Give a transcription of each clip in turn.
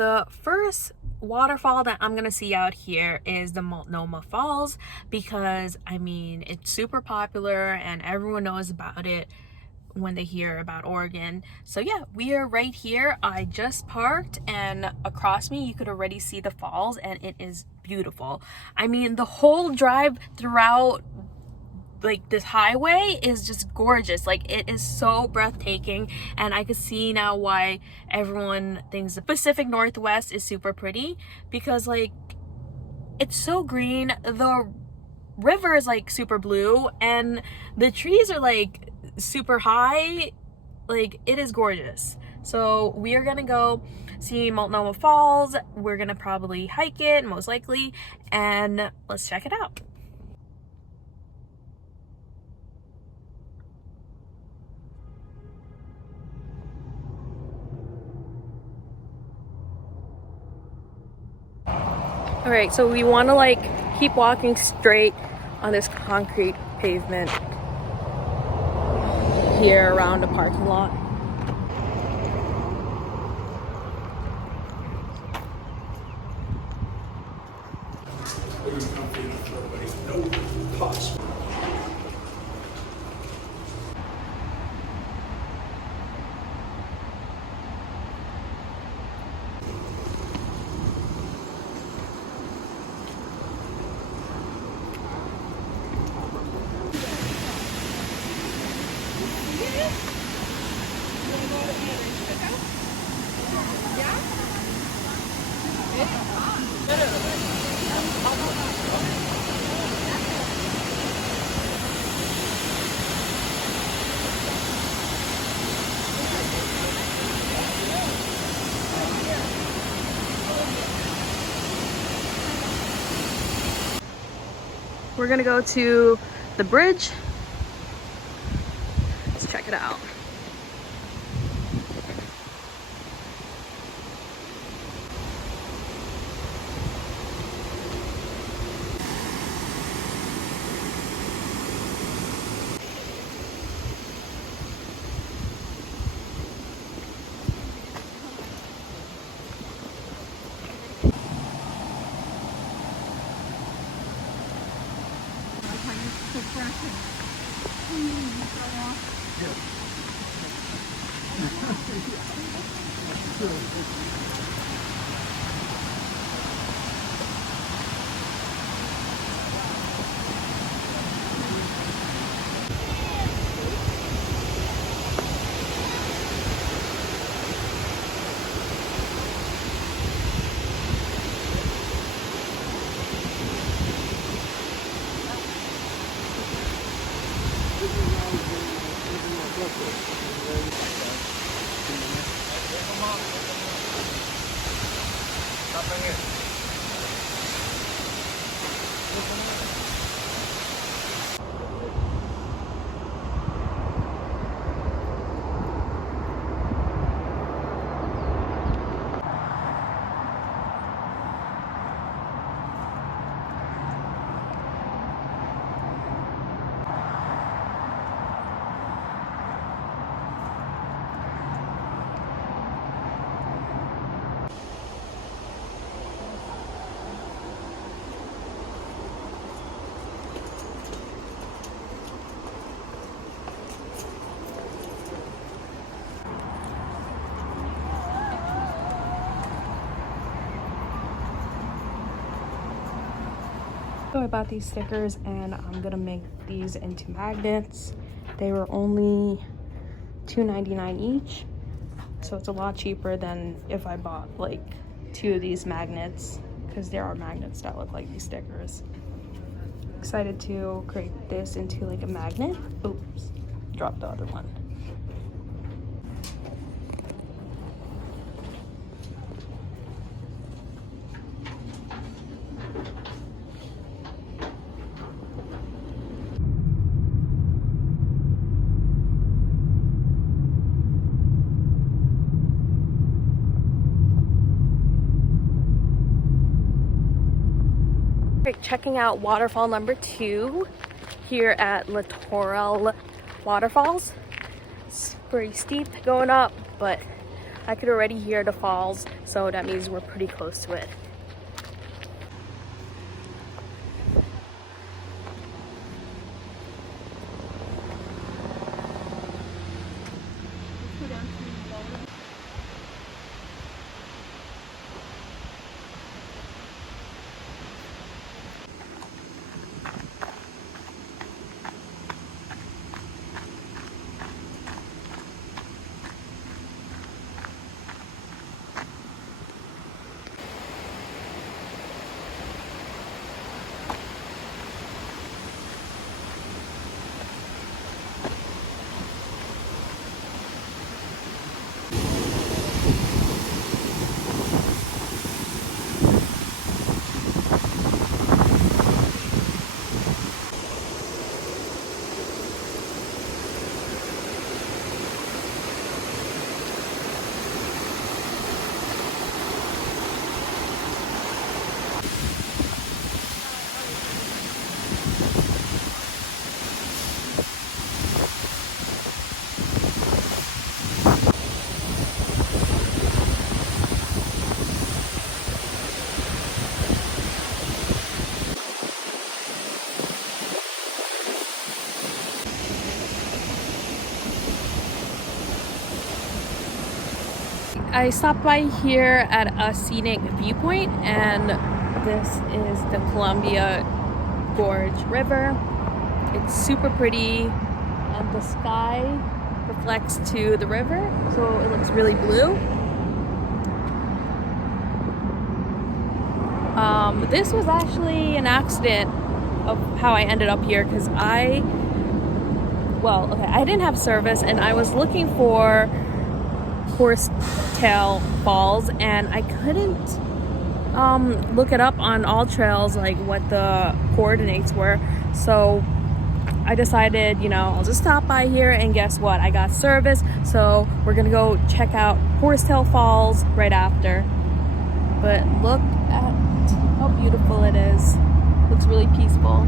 the first waterfall that I'm gonna see out here is the Multnomah Falls, because I mean it's super popular and everyone knows about it when they hear about Oregon. So yeah, we are right here. I just parked, and across me you could already see the falls, and it is beautiful. I mean, the whole drive throughout like this highway is just gorgeous. Like, it is so breathtaking, and I can see now why everyone thinks the Pacific Northwest is super pretty, because like it's so green, the river is like super blue, and the trees are like super high. Like, it is gorgeous. So we are gonna go see Multnomah Falls. We're gonna probably hike it most likely, and let's check it out. All right, so we want to like keep walking straight on this concrete pavement here around the parking lot. We're gonna go to the bridge. Let's check it out. So I bought these stickers, and I'm gonna make these into magnets. They were only $2.99 each, so it's a lot cheaper than if I bought like 2 of these magnets, because there are magnets that look like these stickers. Excited to create this into like a magnet. Oops, dropped the other one. Checking out waterfall number 2 here at Littoral Waterfalls. It's pretty steep going up, but I could already hear the falls, so that means we're pretty close to it. I stopped by here at a scenic viewpoint, and this is the Columbia Gorge River. It's super pretty, and the sky reflects to the river, so it looks really blue. This was actually an accident of how I ended up here, because I didn't have service, and I was looking for Horsetail Falls, and I couldn't look it up on All Trails, like what the coordinates were. So I decided, I'll just stop by here, and guess what? I got service, so we're gonna go check out Horsetail Falls right after. But look at how beautiful it is. Looks really peaceful.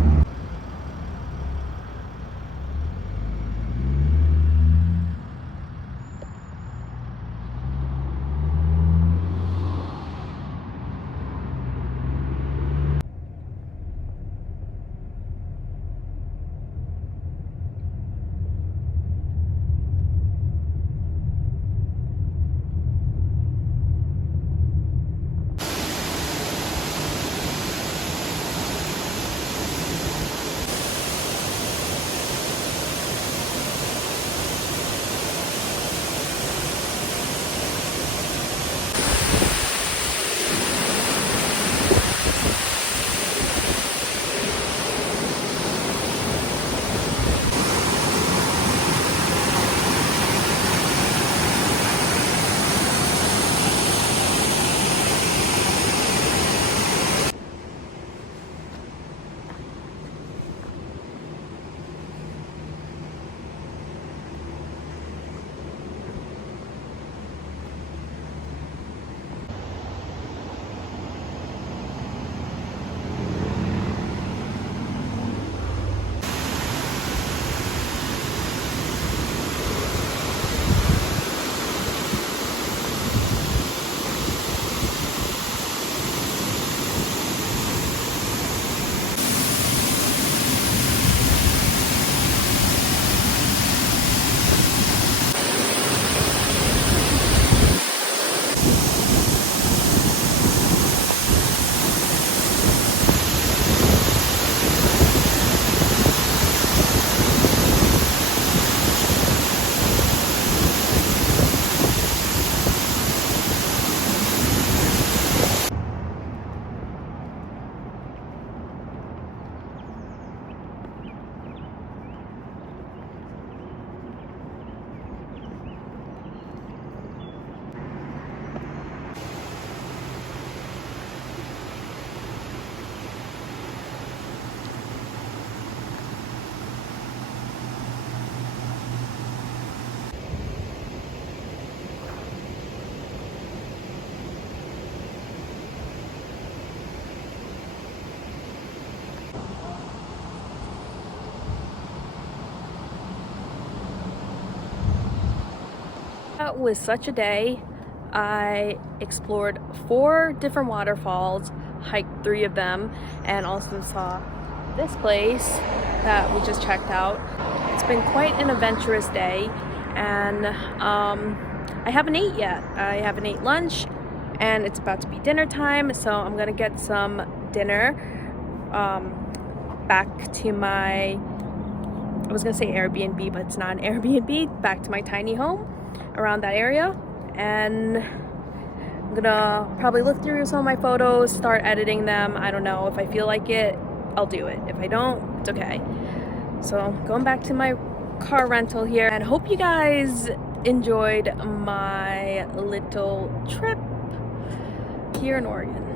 That was such a day. I explored 4 different waterfalls, hiked 3 of them, and also saw this place that we just checked out. It's been quite an adventurous day, and I haven't ate yet. I haven't ate lunch, and it's about to be dinner time, so I'm gonna get some dinner back to my, I was gonna say Airbnb, but it's not an Airbnb, back to my tiny home around that area. And I'm gonna probably look through some of my photos, start editing them. I don't know, if I feel like it, I'll do it. If I don't, it's okay. So going back to my car rental here, and hope you guys enjoyed my little trip here in Oregon.